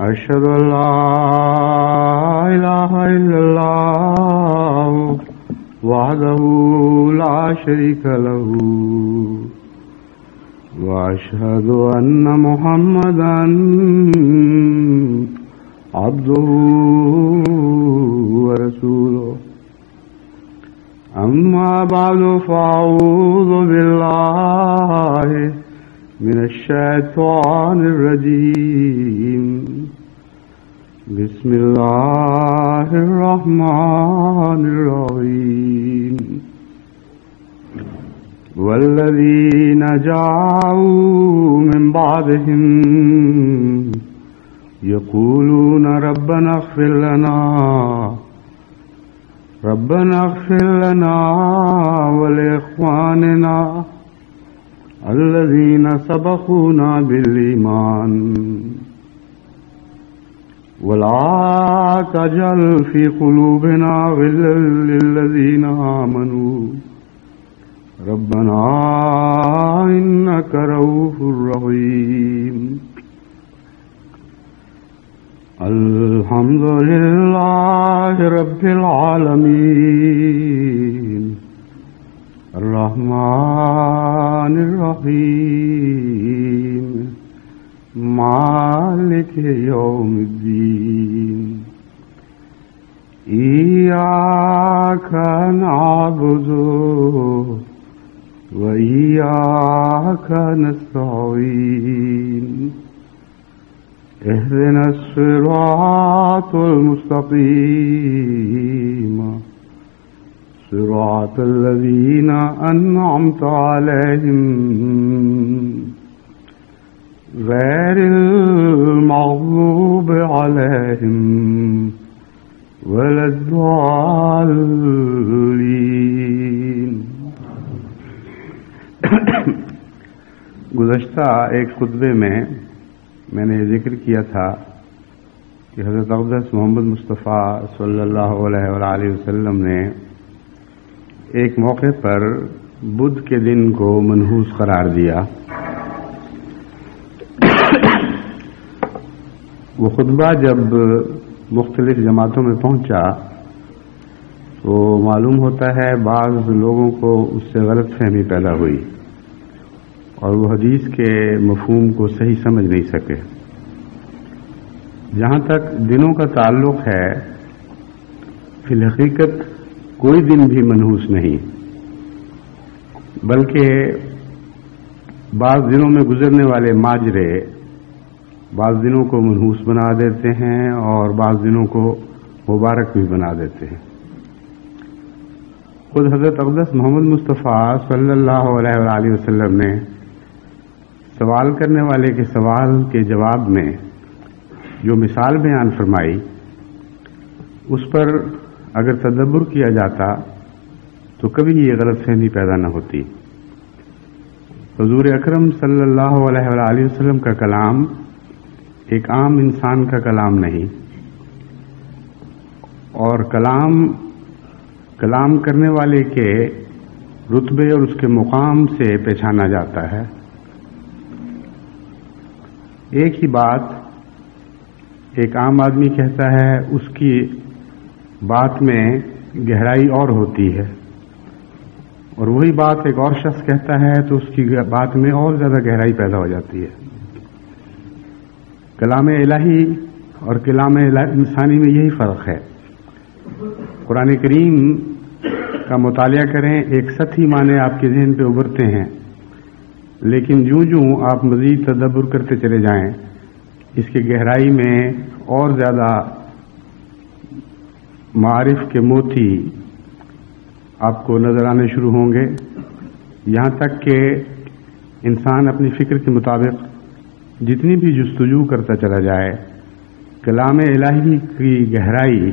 أشهد أن لا إله إلا الله وحده لا شريك له وأشهد أن محمدا عبده ورسوله أما بعد فأعوذ بالله من الشيطان الرجيم بسم الله الرحمن الرحيم والذين جاءوا من بعدهم يقولون ربنا اغفر لنا ولإخواننا الذين سبقونا بالإيمان ولا تجعل في قلوبنا غلا للذين آمنوا ربنا إنك رؤوف رحيم الحمد لله رب العالمين الرحمن الرحيم مالك يوم الدين إياك نعبد وإياك نستعين اهدنا الصراط المستقيم صراط الذين أنعمت عليهم غير المغضوب عليهم ولا الضالين. گزشتہ ایک خطبے میں نے یہ ذکر کیا تھا کہ حضرت اقدس محمد مصطفیٰ صلی اللہ علیہ وآلہ وسلم نے ایک موقع پر بدھ کے دن کو منحوس قرار دیا. وہ خطبہ جب مختلف جماعتوں میں پہنچا تو معلوم ہوتا ہے بعض لوگوں کو اس سے غلط فہمی پیدا ہوئی اور وہ حدیث کے مفہوم کو صحیح سمجھ نہیں سکے. جہاں تک دنوں کا تعلق ہے فی الحقیقت کوئی دن بھی منحوس نہیں، بلکہ بعض دنوں میں گزرنے والے ماجرے بعض دنوں کو منحوس بنا دیتے ہیں اور بعض دنوں کو مبارک بھی بنا دیتے ہیں. خود حضرت اقدس محمد مصطفیٰ صلی اللہ علیہ وآلہ وسلم نے سوال کرنے والے کے سوال کے جواب میں جو مثال بیان فرمائی اس پر اگر تدبر کیا جاتا تو کبھی یہ غلط فہمی پیدا نہ ہوتی. حضور اکرم صلی اللہ علیہ وآلہ وسلم کا کلام ایک عام انسان کا کلام نہیں، اور کلام کرنے والے کے رتبے اور اس کے مقام سے پہچانا جاتا ہے. ایک ہی بات ایک عام آدمی کہتا ہے، اس کی بات میں گہرائی اور ہوتی ہے، اور وہی بات ایک اور شخص کہتا ہے تو اس کی بات میں اور زیادہ گہرائی پیدا ہو جاتی ہے. کلام الہی اور کلام انسانی میں یہی فرق ہے. قرآن کریم کا مطالعہ کریں، ایک سطحی معنی آپ کے ذہن پہ ابھرتے ہیں، لیکن جوں آپ مزید تدبر کرتے چلے جائیں اس کی گہرائی میں اور زیادہ معارف کے موتی آپ کو نظر آنے شروع ہوں گے، یہاں تک کہ انسان اپنی فکر کے مطابق جتنی بھی جستجو کرتا چلا جائے کلام الہی کی گہرائی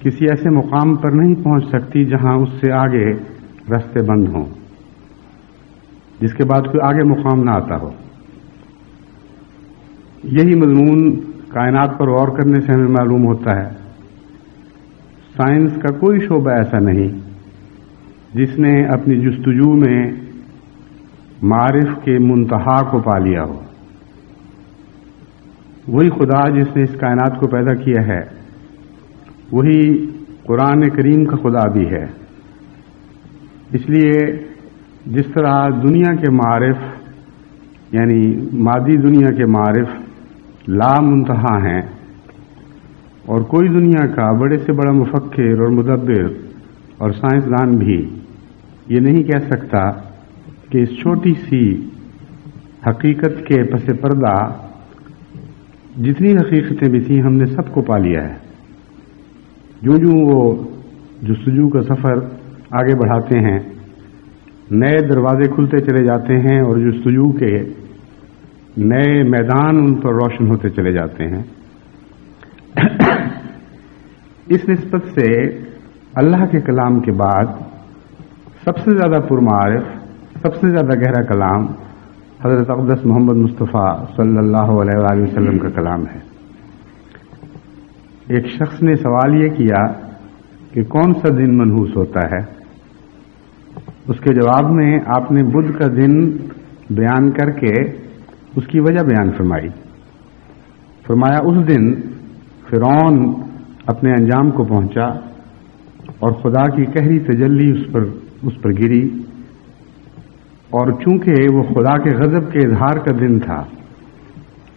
کسی ایسے مقام پر نہیں پہنچ سکتی جہاں اس سے آگے راستے بند ہوں، جس کے بعد کوئی آگے مقام نہ آتا ہو. یہی مضمون کائنات پر غور کرنے سے ہمیں معلوم ہوتا ہے. سائنس کا کوئی شعبہ ایسا نہیں جس نے اپنی جستجو میں معارف کے منتہا کو پا لیا ہو. وہی خدا جس نے اس کائنات کو پیدا کیا ہے وہی قرآن کریم کا خدا بھی ہے. اس لیے جس طرح دنیا کے معارف یعنی مادی دنیا کے معارف لا منتہا ہیں اور کوئی دنیا کا بڑے سے بڑا مفکر اور مدبر اور سائنسدان بھی یہ نہیں کہہ سکتا کہ اس چھوٹی سی حقیقت کے پس پردہ جتنی حقیقتیں بھی تھیں ہم نے سب کو پا لیا ہے. جو وہ جستجو کا سفر آگے بڑھاتے ہیں نئے دروازے کھلتے چلے جاتے ہیں اور جستجو کے نئے میدان ان پر روشن ہوتے چلے جاتے ہیں. اس نسبت سے اللہ کے کلام کے بعد سب سے زیادہ پرمعارف سب سے زیادہ گہرا کلام حضرت اقدس محمد مصطفیٰ صلی اللہ علیہ وآلہ وسلم کا کلام ہے. ایک شخص نے سوال یہ کیا کہ کون سا دن منحوس ہوتا ہے؟ اس کے جواب میں آپ نے بدھ کا دن بیان کر کے اس کی وجہ بیان فرمایا اس دن فرعون اپنے انجام کو پہنچا اور خدا کی قہری تجلی اس پر گری اور چونکہ وہ خدا کے غضب کے اظہار کا دن تھا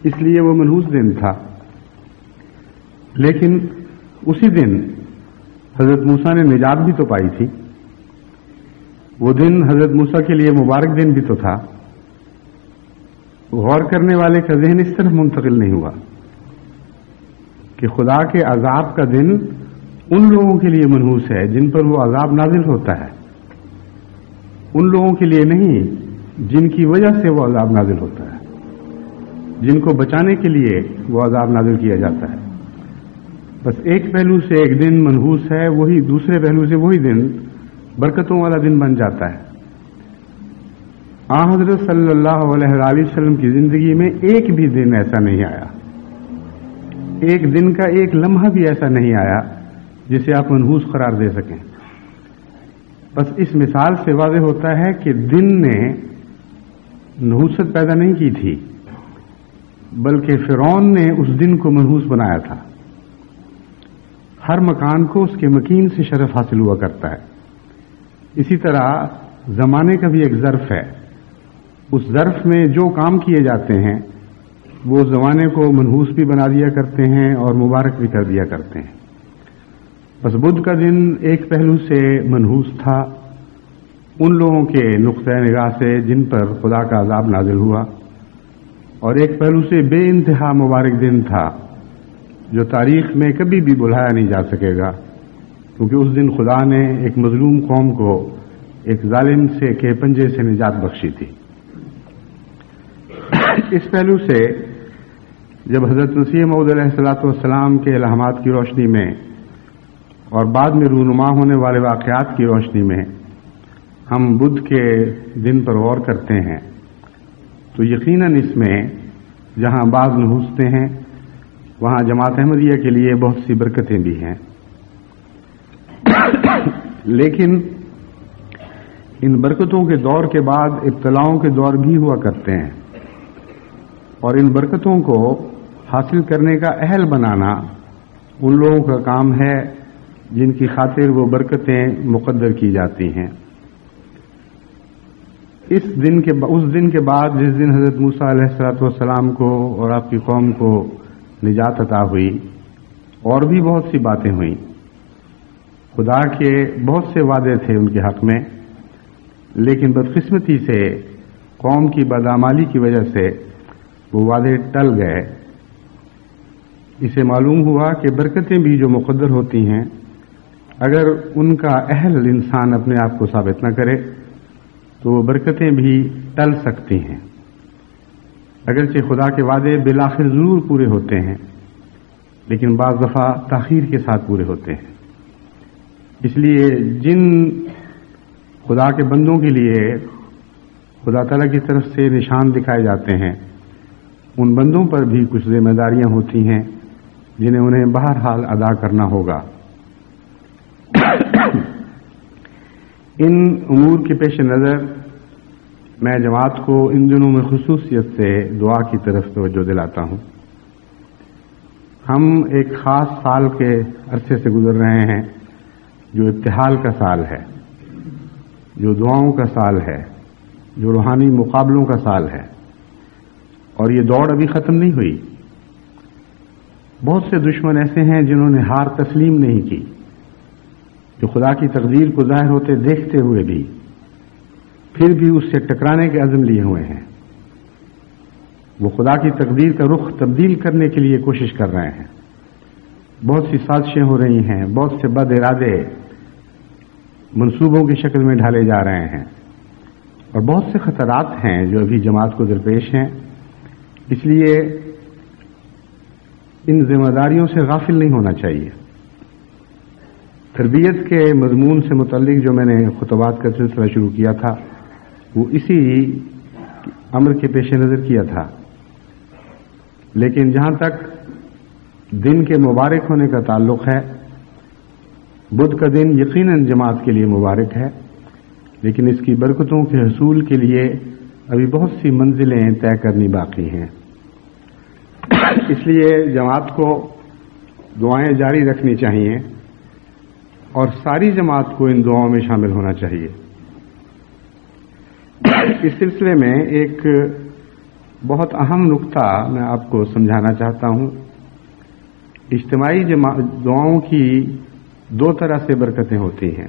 اس لیے وہ منحوس دن تھا. لیکن اسی دن حضرت موسیٰ نے نجات بھی تو پائی تھی. وہ دن حضرت موسیٰ کے لیے مبارک دن بھی تو تھا. غور کرنے والے کا ذہن اس طرف منتقل نہیں ہوا کہ خدا کے عذاب کا دن ان لوگوں کے لیے منحوس ہے جن پر وہ عذاب نازل ہوتا ہے، ان لوگوں کے لیے نہیں جن کی وجہ سے وہ عذاب نازل ہوتا ہے، جن کو بچانے کے لیے وہ عذاب نازل کیا جاتا ہے. بس ایک پہلو سے ایک دن منحوس ہے، وہی دوسرے پہلو سے وہی دن برکتوں والا دن بن جاتا ہے. حضرت صلی اللہ علیہ وآلہ وسلم کی زندگی میں ایک بھی دن ایسا نہیں آیا، ایک دن کا ایک لمحہ بھی ایسا نہیں آیا جسے آپ منحوس قرار دے سکیں. بس اس مثال سے واضح ہوتا ہے کہ دن نے نحوست پیدا نہیں کی تھی بلکہ فرعون نے اس دن کو منحوس بنایا تھا. ہر مکان کو اس کے مکین سے شرف حاصل ہوا کرتا ہے. اسی طرح زمانے کا بھی ایک ظرف ہے، اس ظرف میں جو کام کیے جاتے ہیں وہ زمانے کو منحوس بھی بنا دیا کرتے ہیں اور مبارک بھی کر دیا کرتے ہیں. بس بدھ کا دن ایک پہلو سے منحوس تھا ان لوگوں کے نقطۂ نگاہ سے جن پر خدا کا عذاب نازل ہوا، اور ایک پہلو سے بے انتہا مبارک دن تھا جو تاریخ میں کبھی بھی بھلایا نہیں جا سکے گا، کیونکہ اس دن خدا نے ایک مظلوم قوم کو ایک ظالم سے کے پنجے سے نجات بخشی تھی. اس پہلو سے جب حضرت مسیح موعود علیہ الصلوۃ والسلام کے الہامات کی روشنی میں اور بعد میں رونما ہونے والے واقعات کی روشنی میں ہم بدھ کے دن پر غور کرتے ہیں تو یقیناً اس میں جہاں بعض نحوستیں ہیں وہاں جماعت احمدیہ کے لیے بہت سی برکتیں بھی ہیں. لیکن ان برکتوں کے دور کے بعد ابتلاؤں کے دور بھی ہوا کرتے ہیں، اور ان برکتوں کو حاصل کرنے کا اہل بنانا ان لوگوں کا کام ہے جن کی خاطر وہ برکتیں مقدر کی جاتی ہیں. اس دن کے بعد جس دن حضرت موسیٰ علیہ الصلوۃ والسلام کو اور آپ کی قوم کو نجات عطا ہوئی اور بھی بہت سی باتیں ہوئیں. خدا کے بہت سے وعدے تھے ان کے حق میں، لیکن بدقسمتی سے قوم کی بدعمالی کی وجہ سے وہ وعدے ٹل گئے. اسے معلوم ہوا کہ برکتیں بھی جو مقدر ہوتی ہیں اگر ان کا اہل انسان اپنے آپ کو ثابت نہ کرے تو وہ برکتیں بھی ٹل سکتی ہیں. اگرچہ خدا کے وعدے بالآخر ضرور پورے ہوتے ہیں لیکن بعض دفعہ تاخیر کے ساتھ پورے ہوتے ہیں. اس لیے جن خدا کے بندوں کے لیے خدا تعالیٰ کی طرف سے نشان دکھائے جاتے ہیں ان بندوں پر بھی کچھ ذمہ داریاں ہوتی ہیں جنہیں انہیں بہرحال ادا کرنا ہوگا. ان امور کے پیش نظر میں جماعت کو ان دنوں میں خصوصیت سے دعا کی طرف توجہ دلاتا ہوں. ہم ایک خاص سال کے عرصے سے گزر رہے ہیں جو ابتحال کا سال ہے، جو دعاؤں کا سال ہے، جو روحانی مقابلوں کا سال ہے، اور یہ دوڑ ابھی ختم نہیں ہوئی۔ بہت سے دشمن ایسے ہیں جنہوں نے ہار تسلیم نہیں کی، جو خدا کی تقدیر کو ظاہر ہوتے دیکھتے ہوئے بھی پھر بھی اس سے ٹکرانے کے عزم لیے ہوئے ہیں۔ وہ خدا کی تقدیر کا رخ تبدیل کرنے کے لیے کوشش کر رہے ہیں۔ بہت سی سازشیں ہو رہی ہیں، بہت سے بد ارادے منصوبوں کی شکل میں ڈھالے جا رہے ہیں، اور بہت سے خطرات ہیں جو ابھی جماعت کو درپیش ہیں۔ اس لیے ان ذمہ داریوں سے غافل نہیں ہونا چاہیے۔ تربیت کے مضمون سے متعلق جو میں نے خطبات کا سلسلہ شروع کیا تھا وہ اسی امر کے پیش نظر کیا تھا، لیکن جہاں تک دن کے مبارک ہونے کا تعلق ہے، بدھ کا دن یقیناً جماعت کے لیے مبارک ہے، لیکن اس کی برکتوں کے حصول کے لیے ابھی بہت سی منزلیں طے کرنی باقی ہیں۔ اس لیے جماعت کو دعائیں جاری رکھنی چاہیے اور ساری جماعت کو ان دعاؤں میں شامل ہونا چاہیے۔ اس سلسلے میں ایک بہت اہم نقطہ میں آپ کو سمجھانا چاہتا ہوں۔ اجتماعی دعاؤں کی دو طرح سے برکتیں ہوتی ہیں۔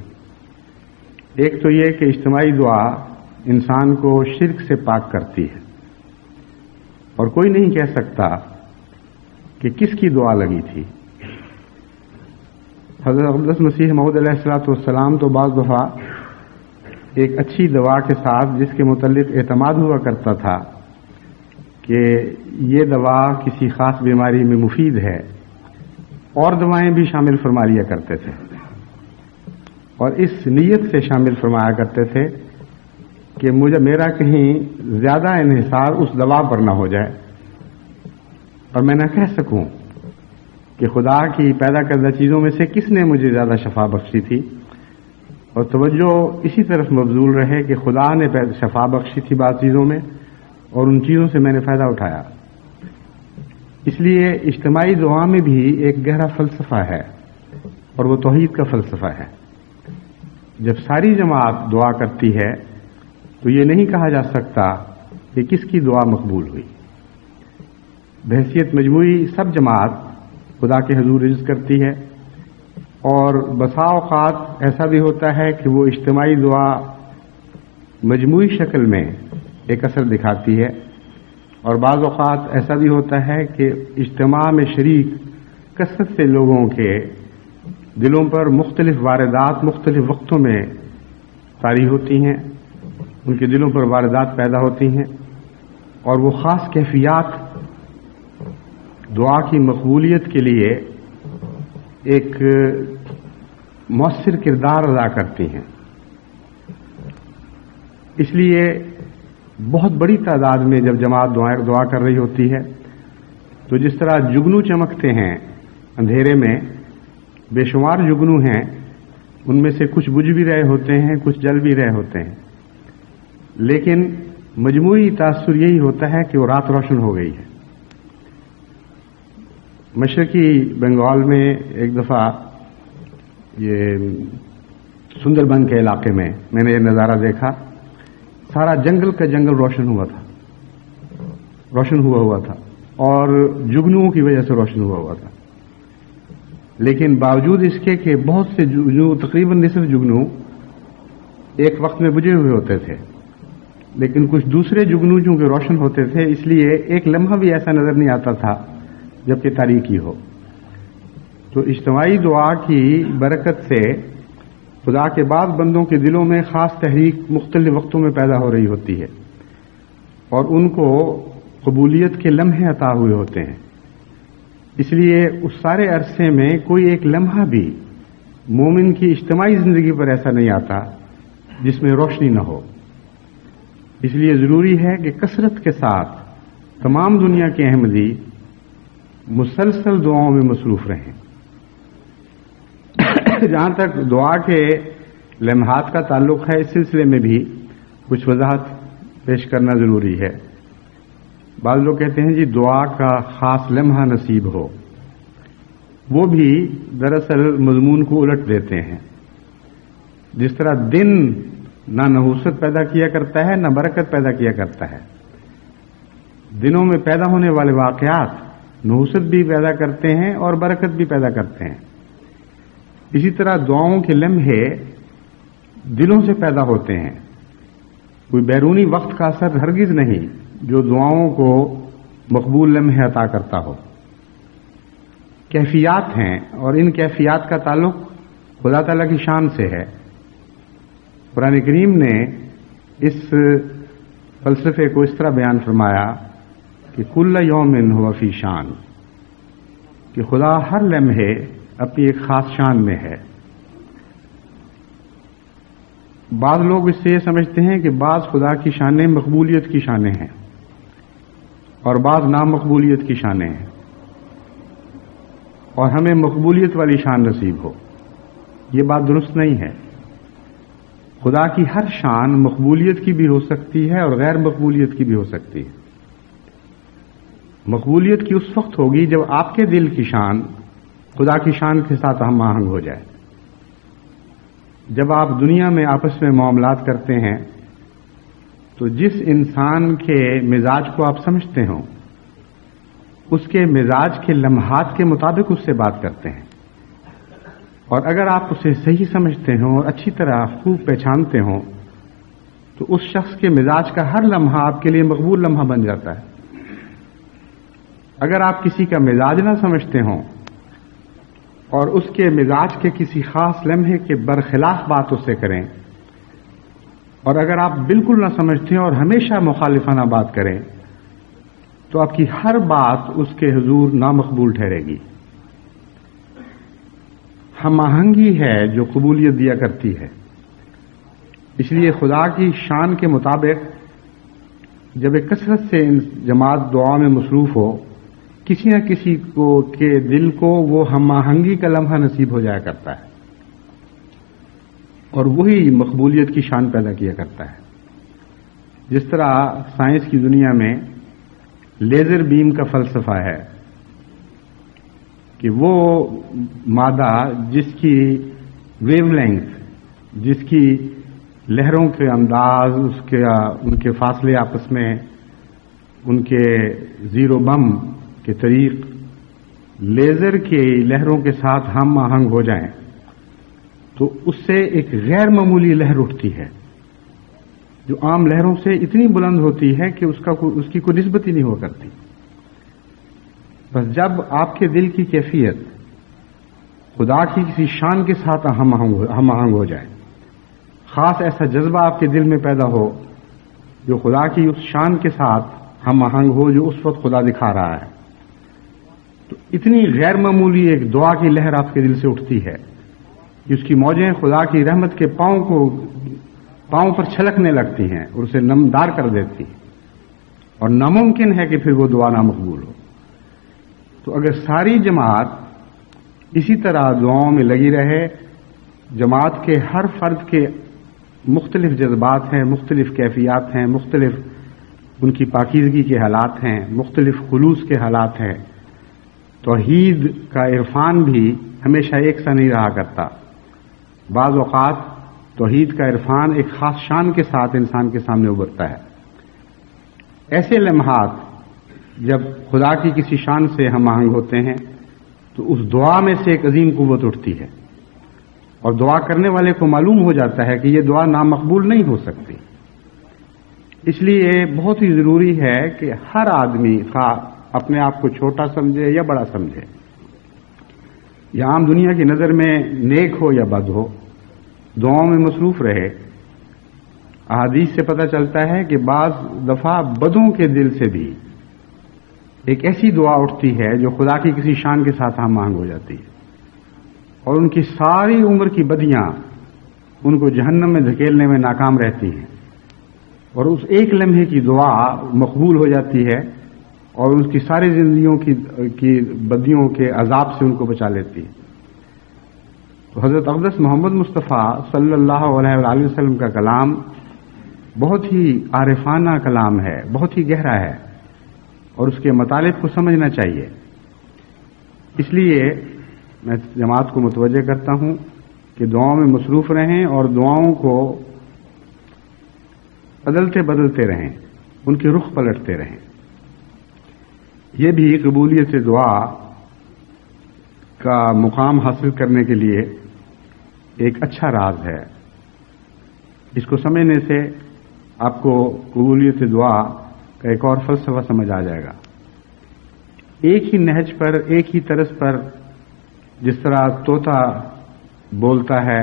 ایک تو یہ کہ اجتماعی دعا انسان کو شرک سے پاک کرتی ہے، اور کوئی نہیں کہہ سکتا کہ کس کی دعا لگی تھی۔ حضرت اقدس مسیح موعود علیہ الصلوۃ والسلام تو بعض دفعہ ایک اچھی دوا کے ساتھ جس کے متعلق اعتماد ہوا کرتا تھا کہ یہ دوا کسی خاص بیماری میں مفید ہے، اور دوائیں بھی شامل فرما لیا کرتے تھے، اور اس نیت سے شامل فرمایا کرتے تھے کہ میرا کہیں زیادہ انحصار اس دوا پر نہ ہو جائے اور میں نہ کہہ سکوں کہ خدا کی پیدا کردہ چیزوں میں سے کس نے مجھے زیادہ شفا بخشی تھی، اور توجہ اسی طرف مبذول رہے کہ خدا نے شفا بخشی تھی بعض چیزوں میں اور ان چیزوں سے میں نے فائدہ اٹھایا۔ اس لیے اجتماعی دعا میں بھی ایک گہرا فلسفہ ہے، اور وہ توحید کا فلسفہ ہے۔ جب ساری جماعت دعا کرتی ہے تو یہ نہیں کہا جا سکتا کہ کس کی دعا مقبول ہوئی۔ بحیثیت مجموعی سب جماعت خدا کے حضور عرض کرتی ہے، اور بسا اوقات ایسا بھی ہوتا ہے کہ وہ اجتماعی دعا مجموعی شکل میں ایک اثر دکھاتی ہے، اور بعض اوقات ایسا بھی ہوتا ہے کہ اجتماع میں شریک کثرت سے لوگوں کے دلوں پر مختلف واردات مختلف وقتوں میں طاری ہوتی ہیں، ان کے دلوں پر واردات پیدا ہوتی ہیں، اور وہ خاص کیفیات دعا کی مقبولیت کے لیے ایک مؤثر کردار ادا کرتی ہیں۔ اس لیے بہت بڑی تعداد میں جب جماعت دعا کر رہی ہوتی ہے تو جس طرح جگنو چمکتے ہیں اندھیرے میں، بے شمار جگنو ہیں، ان میں سے کچھ بجھ بھی رہے ہوتے ہیں، کچھ جل بھی رہے ہوتے ہیں، لیکن مجموعی تاثر یہی ہوتا ہے کہ وہ رات روشن ہو گئی ہے۔ مشرقی بنگال میں ایک دفعہ یہ سندر بن کے علاقے میں نے یہ نظارہ دیکھا، سارا جنگل کا جنگل روشن ہوا تھا اور جگنوؤں کی وجہ سے روشن ہوا تھا، لیکن باوجود اس کے کہ بہت سے جگنو، تقریباً نصف جگنو ایک وقت میں بجھے ہوئے ہوتے تھے، لیکن کچھ دوسرے جگنو چونکہ روشن ہوتے تھے اس لیے ایک لمحہ بھی ایسا نظر نہیں آتا تھا جبکہ تاریکی ہو۔ تو اجتماعی دعا کی برکت سے خدا کے بعض بندوں کے دلوں میں خاص تحریک مختلف وقتوں میں پیدا ہو رہی ہوتی ہے، اور ان کو قبولیت کے لمحے عطا ہوئے ہوتے ہیں۔ اس لیے اس سارے عرصے میں کوئی ایک لمحہ بھی مومن کی اجتماعی زندگی پر ایسا نہیں آتا جس میں روشنی نہ ہو۔ اس لیے ضروری ہے کہ کثرت کے ساتھ تمام دنیا کے احمدی مسلسل دعاؤں میں مصروف رہیں۔ جہاں تک دعا کے لمحات کا تعلق ہے، اس سلسلے میں بھی کچھ وضاحت پیش کرنا ضروری ہے۔ بعض لوگ کہتے ہیں جی دعا کا خاص لمحہ نصیب ہو، وہ بھی دراصل مضمون کو الٹ دیتے ہیں. جس طرح دن نہ نحوست پیدا کیا کرتا ہے نہ برکت پیدا کیا کرتا ہے، دنوں میں پیدا ہونے والے واقعات نحوست بھی پیدا کرتے ہیں اور برکت بھی پیدا کرتے ہیں. اسی طرح دعاؤں کے لمحے دلوں سے پیدا ہوتے ہیں. کوئی بیرونی وقت کا اثر ہرگز نہیں جو دعاؤں کو مقبول لمحے عطا کرتا ہو. کیفیات ہیں اور ان کیفیات کا تعلق خدا تعالیٰ کی شان سے ہے. قرآن کریم نے اس فلسفے کو اس طرح بیان فرمایا کہ کل یوم ہوا فی شان، کہ خدا ہر لمحے اپنی ایک خاص شان میں ہے. بعض لوگ اس سے یہ سمجھتے ہیں کہ بعض خدا کی شانیں مقبولیت کی شانیں ہیں اور بعض نامقبولیت کی شانیں ہیں، اور ہمیں مقبولیت والی شان نصیب ہو. یہ بات درست نہیں ہے. خدا کی ہر شان مقبولیت کی بھی ہو سکتی ہے اور غیر مقبولیت کی بھی ہو سکتی ہے. مقبولیت کی اس وقت ہوگی جب آپ کے دل کی شان خدا کی شان کے ساتھ ہم آہنگ ہو جائے. جب آپ دنیا میں آپس میں معاملات کرتے ہیں تو جس انسان کے مزاج کو آپ سمجھتے ہوں اس کے مزاج کے لمحات کے مطابق اس سے بات کرتے ہیں، اور اگر آپ اسے صحیح سمجھتے ہوں اور اچھی طرح خوب پہچانتے ہوں تو اس شخص کے مزاج کا ہر لمحہ آپ کے لیے مقبول لمحہ بن جاتا ہے. اگر آپ کسی کا مزاج نہ سمجھتے ہوں اور اس کے مزاج کے کسی خاص لمحے کے برخلاف بات اس سے کریں، اور اگر آپ بالکل نہ سمجھتے ہیں اور ہمیشہ مخالفانہ بات کریں تو آپ کی ہر بات اس کے حضور نامقبول ٹھہرے گی. ہم آہنگی ہے جو قبولیت دیا کرتی ہے. اس لیے خدا کی شان کے مطابق جب ایک کثرت سے جماعت دعا میں مصروف ہو، کسی نہ کسی کو کے دل کو وہ ہم آہنگی کا لمحہ نصیب ہو جایا کرتا ہے اور وہی مقبولیت کی شان پیدا کیا کرتا ہے. جس طرح سائنس کی دنیا میں لیزر بیم کا فلسفہ ہے کہ وہ مادہ جس کی ویو لینتھ، جس کی لہروں کے انداز، ان کے فاصلے آپس میں، ان کے زیرو بم کے طریق لیزر کی لہروں کے ساتھ ہم آہنگ ہو جائیں تو اس سے ایک غیر معمولی لہر اٹھتی ہے جو عام لہروں سے اتنی بلند ہوتی ہے کہ اس کی کوئی نسبت ہی نہیں ہوا کرتی. بس جب آپ کے دل کی کیفیت خدا کی کسی شان کے ساتھ ہم آہنگ ہو جائے، خاص ایسا جذبہ آپ کے دل میں پیدا ہو جو خدا کی اس شان کے ساتھ ہم آہنگ ہو جو اس وقت خدا دکھا رہا ہے، تو اتنی غیر معمولی ایک دعا کی لہر آپ کے دل سے اٹھتی ہے کہ اس کی موجیں خدا کی رحمت کے پاؤں پر چھلکنے لگتی ہیں اور اسے نمدار کر دیتی ہیں، اور ناممکن ہے کہ پھر وہ دعا نامقبول ہو. تو اگر ساری جماعت اسی طرح دعاؤں میں لگی رہے، جماعت کے ہر فرد کے مختلف جذبات ہیں، مختلف کیفیات ہیں، مختلف ان کی پاکیزگی کے حالات ہیں، مختلف خلوص کے حالات ہیں. توحید کا عرفان بھی ہمیشہ ایک سا نہیں رہا کرتا. بعض اوقات توحید کا عرفان ایک خاص شان کے ساتھ انسان کے سامنے ابھرتا ہے. ایسے لمحات جب خدا کی کسی شان سے ہم آہنگ ہوتے ہیں تو اس دعا میں سے ایک عظیم قوت اٹھتی ہے اور دعا کرنے والے کو معلوم ہو جاتا ہے کہ یہ دعا نامقبول نہیں ہو سکتی. اس لیے بہت ہی ضروری ہے کہ ہر آدمی خواہ اپنے آپ کو چھوٹا سمجھے یا بڑا سمجھے، یا عام دنیا کی نظر میں نیک ہو یا بد ہو، دعاؤں میں مصروف رہے. احادیث سے پتہ چلتا ہے کہ بعض دفعہ بدوں کے دل سے بھی ایک ایسی دعا اٹھتی ہے جو خدا کی کسی شان کے ساتھ ہم آہنگ ہو جاتی ہے، اور ان کی ساری عمر کی بدیاں ان کو جہنم میں دھکیلنے میں ناکام رہتی ہیں، اور اس ایک لمحے کی دعا مقبول ہو جاتی ہے اور اس کی ساری زندگیوں کی بدیوں کے عذاب سے ان کو بچا لیتی ہے. تو حضرت اقدس محمد مصطفیٰ صلی اللہ علیہ وآلہ وسلم کا کلام بہت ہی عارفانہ کلام ہے، بہت ہی گہرا ہے، اور اس کے مطالب کو سمجھنا چاہیے. اس لیے میں جماعت کو متوجہ کرتا ہوں کہ دعاؤں میں مصروف رہیں اور دعاؤں کو بدلتے بدلتے رہیں، ان کے رخ پلٹتے رہیں۔ یہ بھی قبولیت دعا کا مقام حاصل کرنے کے لیے ایک اچھا راز ہے۔ اس کو سمجھنے سے آپ کو قبولیت دعا کا ایک اور فلسفہ سمجھ آ جائے گا۔ ایک ہی نہج پر، ایک ہی طرز پر، جس طرح طوطا بولتا ہے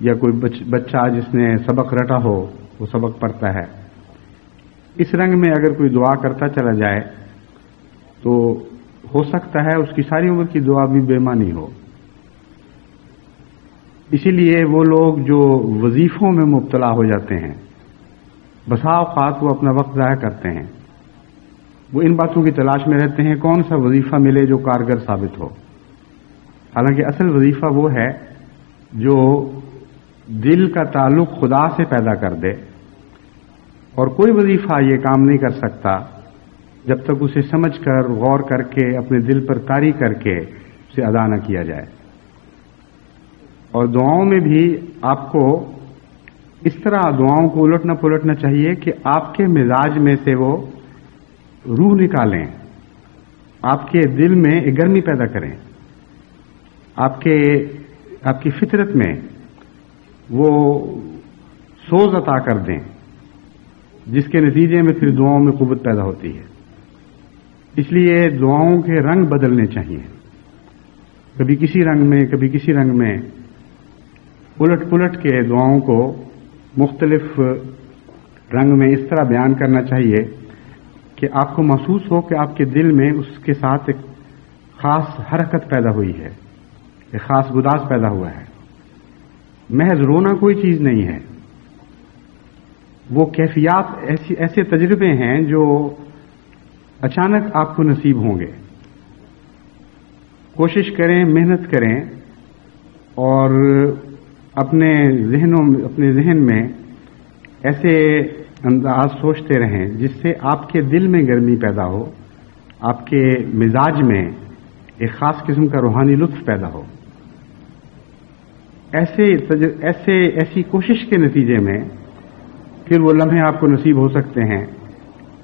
یا کوئی بچہ جس نے سبق رٹا ہو وہ سبق پڑھتا ہے، اس رنگ میں اگر کوئی دعا کرتا چلا جائے تو ہو سکتا ہے اس کی ساری عمر کی دعا بھی بے معنی ہو۔ اسی لیے وہ لوگ جو وظیفوں میں مبتلا ہو جاتے ہیں، بسا اوقات وہ اپنا وقت ضائع کرتے ہیں، وہ ان باتوں کی تلاش میں رہتے ہیں کون سا وظیفہ ملے جو کارگر ثابت ہو، حالانکہ اصل وظیفہ وہ ہے جو دل کا تعلق خدا سے پیدا کر دے، اور کوئی وظیفہ یہ کام نہیں کر سکتا جب تک اسے سمجھ کر، غور کر کے، اپنے دل پر طاری کر کے اسے ادا نہ کیا جائے۔ اور دعاؤں میں بھی آپ کو اس طرح دعاؤں کو الٹنا پلٹنا چاہیے کہ آپ کے مزاج میں سے وہ روح نکالیں، آپ کے دل میں ایک گرمی پیدا کریں، آپ کی فطرت میں وہ سوز عطا کر دیں، جس کے نتیجے میں پھر دعاؤں میں قوت پیدا ہوتی ہے۔ اس لیے دعاؤں کے رنگ بدلنے چاہیے، کبھی کسی رنگ میں، کبھی کسی رنگ میں، الٹ پلٹ کے دعاؤں کو مختلف رنگ میں اس طرح بیان کرنا چاہیے کہ آپ کو محسوس ہو کہ آپ کے دل میں اس کے ساتھ ایک خاص حرکت پیدا ہوئی ہے، ایک خاص گداز پیدا ہوا ہے۔ محض رونا کوئی چیز نہیں ہے، وہ کیفیات ایسے تجربے ہیں جو اچانک آپ کو نصیب ہوں گے۔ کوشش کریں، محنت کریں اور اپنے ذہن میں ایسے انداز سوچتے رہیں جس سے آپ کے دل میں گرمی پیدا ہو، آپ کے مزاج میں ایک خاص قسم کا روحانی لطف پیدا ہو۔ ایسی کوشش کے نتیجے میں پھر وہ لمحے آپ کو نصیب ہو سکتے ہیں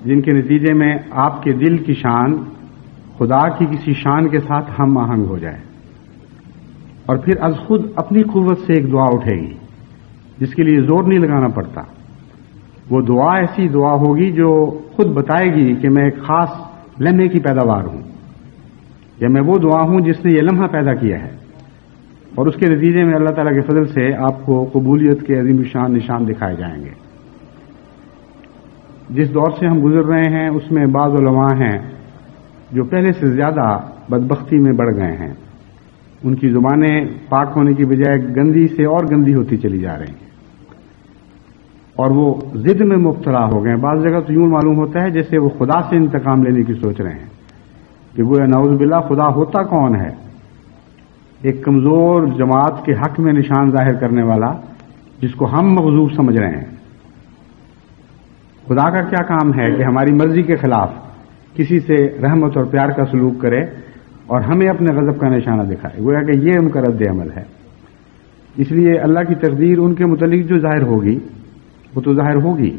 جن کے نتیجے میں آپ کے دل کی شان خدا کی کسی شان کے ساتھ ہم آہنگ ہو جائے، اور پھر از خود اپنی قوت سے ایک دعا اٹھے گی جس کے لیے زور نہیں لگانا پڑتا۔ وہ دعا ایسی دعا ہوگی جو خود بتائے گی کہ میں ایک خاص لمحے کی پیداوار ہوں، یا میں وہ دعا ہوں جس نے یہ لمحہ پیدا کیا ہے، اور اس کے نتیجے میں اللہ تعالیٰ کے فضل سے آپ کو قبولیت کے عظیم شان نشان دکھائے جائیں گے۔ جس دور سے ہم گزر رہے ہیں اس میں بعض علماء ہیں جو پہلے سے زیادہ بدبختی میں بڑھ گئے ہیں، ان کی زبانیں پاک ہونے کی بجائے گندی سے اور گندی ہوتی چلی جا رہی ہیں، اور وہ ضد میں مبتلا ہو گئے۔ بعض جگہ تو یوں معلوم ہوتا ہے جیسے وہ خدا سے انتقام لینے کی سوچ رہے ہیں کہ وہ نعوذ باللہ خدا ہوتا کون ہے؟ ایک کمزور جماعت کے حق میں نشان ظاہر کرنے والا جس کو ہم مغضوب سمجھ رہے ہیں۔ خدا کا کیا کام ہے کہ ہماری مرضی کے خلاف کسی سے رحمت اور پیار کا سلوک کرے اور ہمیں اپنے غضب کا نشانہ دکھائے؟ گویا کہ یہ ان کا رد عمل ہے۔ اس لیے اللہ کی تقدیر ان کے متعلق جو ظاہر ہوگی وہ تو ظاہر ہوگی،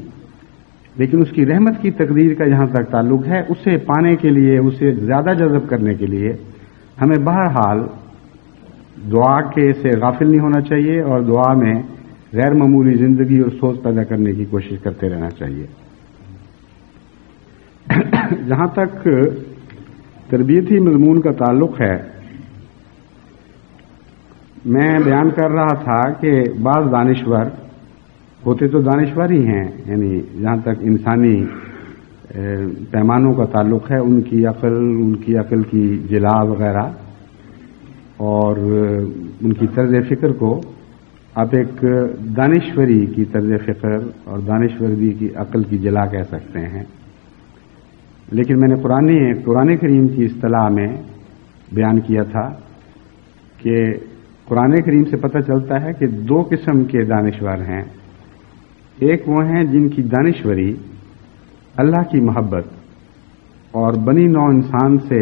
لیکن اس کی رحمت کی تقدیر کا جہاں تک تعلق ہے، اسے پانے کے لیے، اسے زیادہ جذب کرنے کے لیے ہمیں بہرحال دعا کے سے غافل نہیں ہونا چاہیے، اور دعا میں غیر معمولی زندگی اور سوچ پیدا کرنے کی کوشش کرتے رہنا چاہیے۔ جہاں تک تربیتی مضمون کا تعلق ہے، میں بیان کر رہا تھا کہ بعض دانشور ہوتے تو دانشور ہی ہیں، یعنی جہاں تک انسانی پیمانوں کا تعلق ہے، ان کی عقل کی جلا وغیرہ اور ان کی طرز فکر کو آپ ایک دانشوری کی طرز فکر اور دانشوری کی عقل کی جلا کہہ سکتے ہیں، لیکن میں نے قرآن کریم کی اصطلاح میں بیان کیا تھا کہ قرآن کریم سے پتہ چلتا ہے کہ دو قسم کے دانشور ہیں۔ ایک وہ ہیں جن کی دانشوری اللہ کی محبت اور بنی نوع انسان سے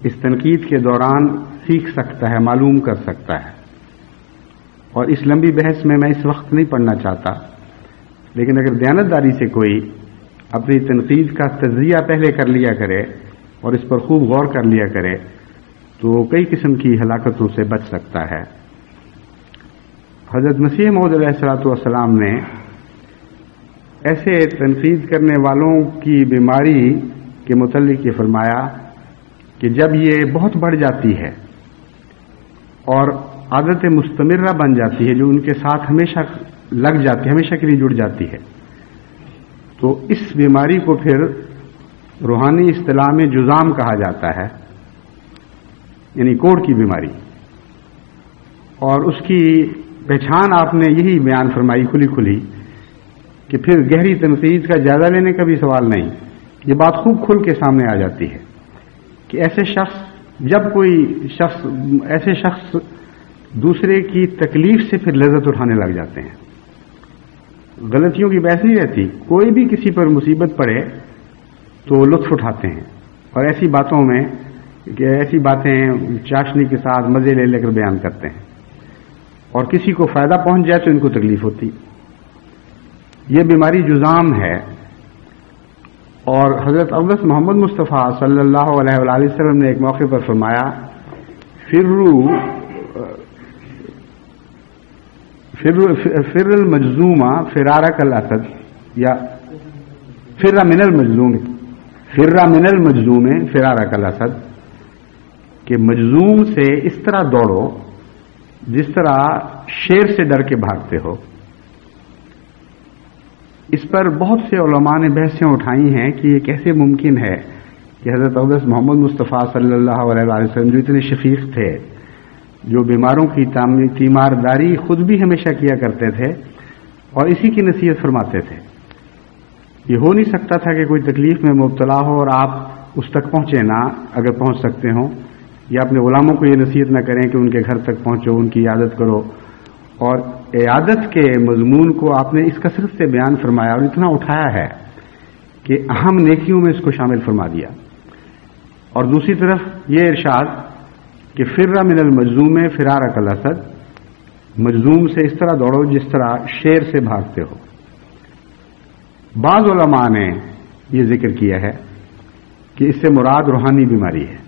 اس تنقید کے دوران سیکھ سکتا ہے، معلوم کر سکتا ہے. اور اس لمبی بحث میں اس وقت نہیں پڑھنا چاہتا، لیکن اگر دیانتداری سے کوئی اپنی تنقید کا تجزیہ پہلے کر لیا کرے اور اس پر خوب غور کر لیا کرے تو کئی قسم کی ہلاکتوں سے بچ سکتا ہے. حضرت مسیح موعود علیہ الصلوۃ والسلام نے ایسے تنقید کرنے والوں کی بیماری کے متعلق یہ فرمایا کہ جب یہ بہت بڑھ جاتی ہے اور عادت مستمرہ بن جاتی ہے، جو ان کے ساتھ ہمیشہ لگ جاتی ہے، ہمیشہ کے لیے جڑ جاتی ہے، تو اس بیماری کو پھر روحانی اصطلاح میں جذام کہا جاتا ہے، یعنی کوڑ کی بیماری. اور اس کی پہچان آپ نے یہی بیان فرمائی کھلی کھلی کہ پھر گہری تنقید کا جائزہ لینے کا بھی سوال نہیں. یہ بات خوب کھل کے سامنے آ جاتی ہے کہ ایسے شخص دوسرے کی تکلیف سے پھر لذت اٹھانے لگ جاتے ہیں. غلطیوں کی بحث نہیں رہتی، کوئی بھی کسی پر مصیبت پڑے تو لطف اٹھاتے ہیں اور ایسی باتیں چاشنی کے ساتھ مزے لے کر بیان کرتے ہیں، اور کسی کو فائدہ پہنچ جائے تو ان کو تکلیف ہوتی. یہ بیماری جذام ہے. اور حضرت اقدس محمد مصطفیٰ صلی اللہ علیہ وآلہ وسلم نے ایک موقع پر فرمایا، فر المجزومہ فرارک الاسد، یا فر من المجزوم فرارک الاسد، کہ مجزوم سے اس طرح دوڑو جس طرح شیر سے ڈر کے بھاگتے ہو. اس پر بہت سے علماء نے بحثیں اٹھائی ہیں کہ یہ کیسے ممکن ہے کہ حضرت اقدس محمد مصطفیٰ صلی اللہ علیہ وسلم جو اتنے شفیق تھے، جو بیماروں کی تیمارداری خود بھی ہمیشہ کیا کرتے تھے اور اسی کی نصیحت فرماتے تھے. یہ ہو نہیں سکتا تھا کہ کوئی تکلیف میں مبتلا ہو اور آپ اس تک پہنچے نہ، اگر پہنچ سکتے ہوں، یا اپنے غلاموں کو یہ نصیحت نہ کریں کہ ان کے گھر تک پہنچو، ان کی عیادت کرو. اور عیادت کے مضمون کو آپ نے اس کثرت سے بیان فرمایا اور اتنا اٹھایا ہے کہ اہم نیکیوں میں اس کو شامل فرما دیا. اور دوسری طرف یہ ارشاد کہ فر من المجزوم فرارک الاسد، مجزوم سے اس طرح دوڑو جس طرح شیر سے بھاگتے ہو. بعض علماء نے یہ ذکر کیا ہے کہ اس سے مراد روحانی بیماری ہے،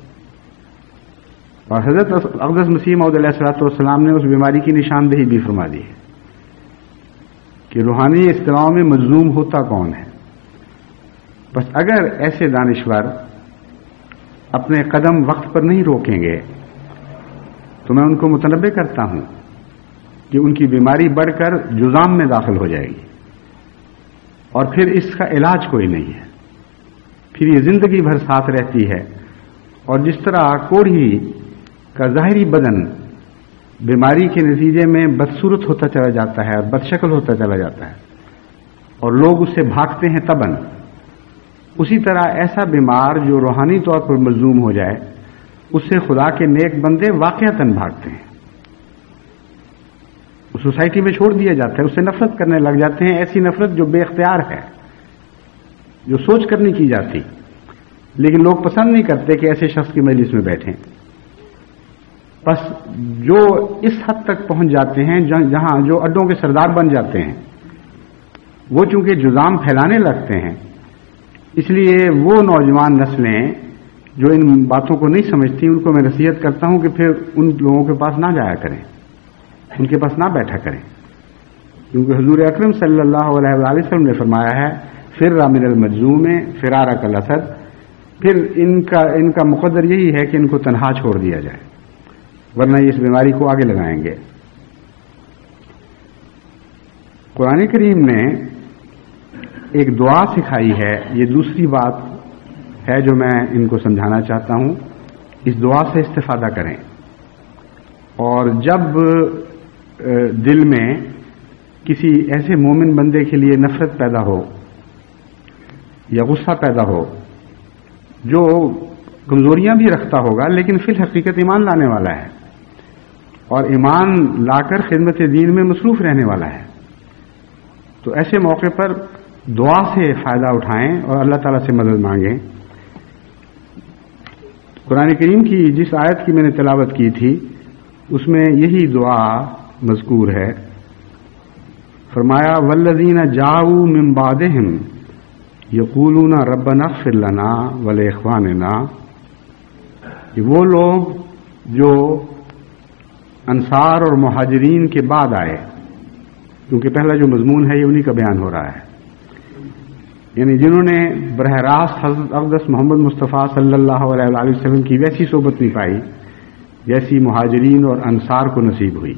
اور حضرت اقدس مسیح موعود علیہ الصلوۃ والسلام نے اس بیماری کی نشاندہی بھی فرما دی ہے کہ روحانی اصطلاحوں میں مجزوم ہوتا کون ہے. بس اگر ایسے دانشور اپنے قدم وقت پر نہیں روکیں گے تو میں ان کو متنبہ کرتا ہوں کہ ان کی بیماری بڑھ کر جذام میں داخل ہو جائے گی، اور پھر اس کا علاج کوئی نہیں ہے، پھر یہ زندگی بھر ساتھ رہتی ہے. اور جس طرح کوڑھی کا ظاہری بدن بیماری کے نتیجے میں بدصورت ہوتا چلا جاتا ہے اور بدشکل ہوتا چلا جاتا ہے اور لوگ اس سے بھاگتے ہیں تباً، اسی طرح ایسا بیمار جو روحانی طور پر مظلوم ہو جائے اس سے خدا کے نیک بندے واقعتاً بھاگتے ہیں، اس سوسائٹی میں چھوڑ دیا جاتا ہے، اس سے نفرت کرنے لگ جاتے ہیں، ایسی نفرت جو بے اختیار ہے، جو سوچ کر نہیں کی جاتی. لیکن لوگ پسند نہیں کرتے کہ ایسے شخص کی مجلس میں بیٹھیں. بس جو اس حد تک پہنچ جاتے ہیں جہاں جو اڈوں کے سردار بن جاتے ہیں، وہ چونکہ جذام پھیلانے لگتے ہیں، اس لیے وہ نوجوان نسلیں جو ان باتوں کو نہیں سمجھتی ان کو میں نصیحت کرتا ہوں کہ پھر ان لوگوں کے پاس نہ جایا کریں، ان کے پاس نہ بیٹھا کریں، کیونکہ حضور اکرم صلی اللہ علیہ وآلہ وسلم نے فرمایا ہے فر من المجزوم فرارک الاسد. پھر ان کا مقدر یہی ہے کہ ان کو تنہا چھوڑ دیا جائے، ورنہ یہ اس بیماری کو آگے لگائیں گے. قرآن کریم نے ایک دعا سکھائی ہے، یہ دوسری بات ہے جو میں ان کو سمجھانا چاہتا ہوں. اس دعا سے استفادہ کریں، اور جب دل میں کسی ایسے مومن بندے کے لیے نفرت پیدا ہو یا غصہ پیدا ہو جو کمزوریاں بھی رکھتا ہوگا لیکن فی الحقیقت ایمان لانے والا ہے اور ایمان لا کر خدمت دین میں مصروف رہنے والا ہے، تو ایسے موقع پر دعا سے فائدہ اٹھائیں اور اللہ تعالیٰ سے مدد مانگیں قرآن کریم کی جس آیت کی میں نے تلاوت کی تھی اس میں یہی دعا مذکور ہے. فرمایا والذین جاؤوا من بعدہم یقولون ربنا اغفر لنا ولاخواننا، کہ وہ لوگ جو انصار اور مہاجرین کے بعد آئے، کیونکہ پہلا جو مضمون ہے یہ انہی کا بیان ہو رہا ہے، یعنی جنہوں نے براہ راست حضرت اقدس محمد مصطفیٰ صلی اللہ علیہ وآلہ وسلم کی ویسی صحبت نہیں پائی جیسی مہاجرین اور انصار کو نصیب ہوئی.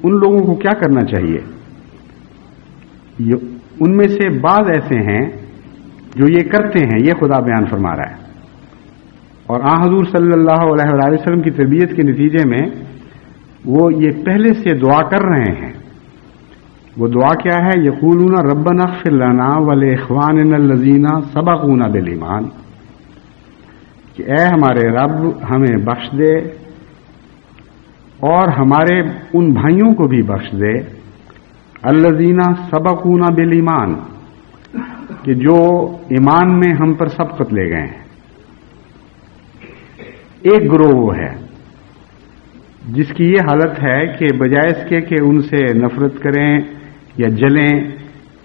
ان لوگوں کو کیا کرنا چاہیے؟ ان میں سے بعض ایسے ہیں جو یہ کرتے ہیں، یہ خدا بیان فرما رہا ہے. اور حضور صلی اللہ علیہ وآلہ وسلم کی تربیت کے نتیجے میں وہ یہ پہلے سے دعا کر رہے ہیں. وہ دعا کیا ہے؟ یقولون ربنا اغفر لنا ولاخواننا الذین سبقونا بالایمان، کہ اے ہمارے رب ہمیں بخش دے اور ہمارے ان بھائیوں کو بھی بخش دے الذین سبقونا بالایمان، کہ جو ایمان میں ہم پر سبقت لے گئے ہیں. ایک گروہ وہ ہے جس کی یہ حالت ہے کہ بجائے اس کے کہ ان سے نفرت کریں یا جلیں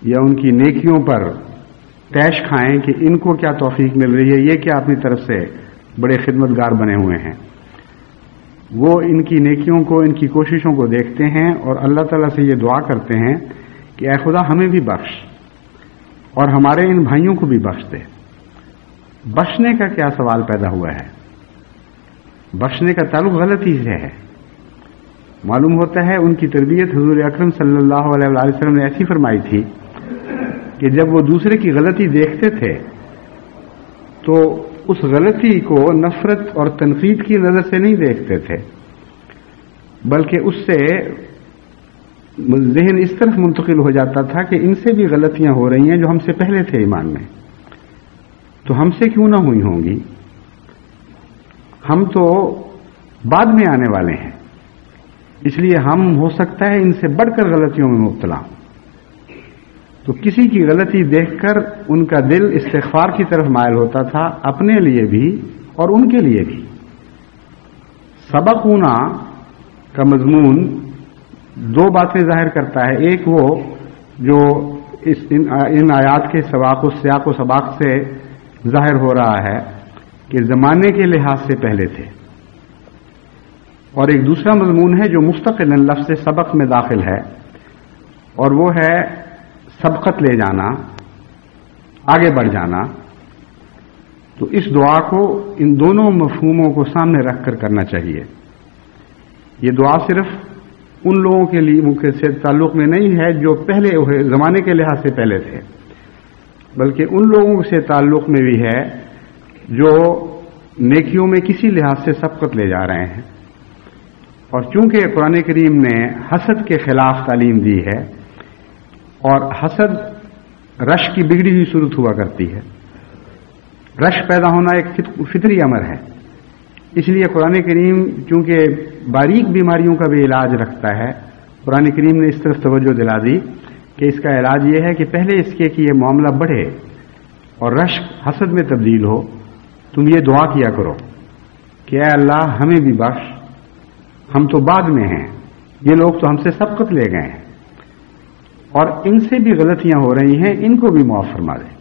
یا ان کی نیکیوں پر تیش کھائیں کہ ان کو کیا توفیق مل رہی ہے، یہ کیا اپنی طرف سے بڑے خدمتگار بنے ہوئے ہیں، وہ ان کی نیکیوں کو، ان کی کوششوں کو دیکھتے ہیں اور اللہ تعالیٰ سے یہ دعا کرتے ہیں کہ اے خدا ہمیں بھی بخش اور ہمارے ان بھائیوں کو بھی بخش دے. بخشنے کا کیا سوال پیدا ہوا ہے؟ بخشنے کا تعلق غلطی سے ہے. معلوم ہوتا ہے ان کی تربیت حضور اکرم صلی اللہ علیہ وآلہ وسلم نے ایسی فرمائی تھی کہ جب وہ دوسرے کی غلطی دیکھتے تھے تو اس غلطی کو نفرت اور تنقید کی نظر سے نہیں دیکھتے تھے، بلکہ اس سے ذہن اس طرف منتقل ہو جاتا تھا کہ ان سے بھی غلطیاں ہو رہی ہیں جو ہم سے پہلے تھے ایمان میں، تو ہم سے کیوں نہ ہوئی ہوں گی، ہم تو بعد میں آنے والے ہیں، اس لیے ہم ہو سکتا ہے ان سے بڑھ کر غلطیوں میں مبتلا. تو کسی کی غلطی دیکھ کر ان کا دل استغفار کی طرف مائل ہوتا تھا، اپنے لیے بھی اور ان کے لیے بھی. سبقونا کا مضمون دو باتیں ظاہر کرتا ہے. ایک وہ جو ان آیات کے سیاق و سباق سے ظاہر ہو رہا ہے کہ زمانے کے لحاظ سے پہلے تھے، اور ایک دوسرا مضمون ہے جو مستقل لفظ سبق میں داخل ہے، اور وہ ہے سبقت لے جانا، آگے بڑھ جانا. تو اس دعا کو ان دونوں مفہوموں کو سامنے رکھ کر کرنا چاہیے. یہ دعا صرف ان لوگوں کے لیے سے تعلق میں نہیں ہے جو پہلے زمانے کے لحاظ سے پہلے تھے، بلکہ ان لوگوں سے تعلق میں بھی ہے جو نیکیوں میں کسی لحاظ سے سبقت لے جا رہے ہیں. اور چونکہ قرآن کریم نے حسد کے خلاف تعلیم دی ہے اور حسد رش کی بگڑی ہوئی صورت ہوا کرتی ہے، رش پیدا ہونا ایک فطری امر ہے، اس لیے قرآن کریم چونکہ باریک بیماریوں کا بھی علاج رکھتا ہے، قرآن کریم نے اس طرف توجہ دلا دی کہ اس کا علاج یہ ہے کہ پہلے اس کے کہ یہ معاملہ بڑھے اور رش حسد میں تبدیل ہو، تم یہ دعا کیا کرو کہ اے اللہ ہمیں بھی بخش، ہم تو بعد میں ہیں، یہ لوگ تو ہم سے سبقت لے گئے ہیں اور ان سے بھی غلطیاں ہو رہی ہیں، ان کو بھی معاف فرما دے.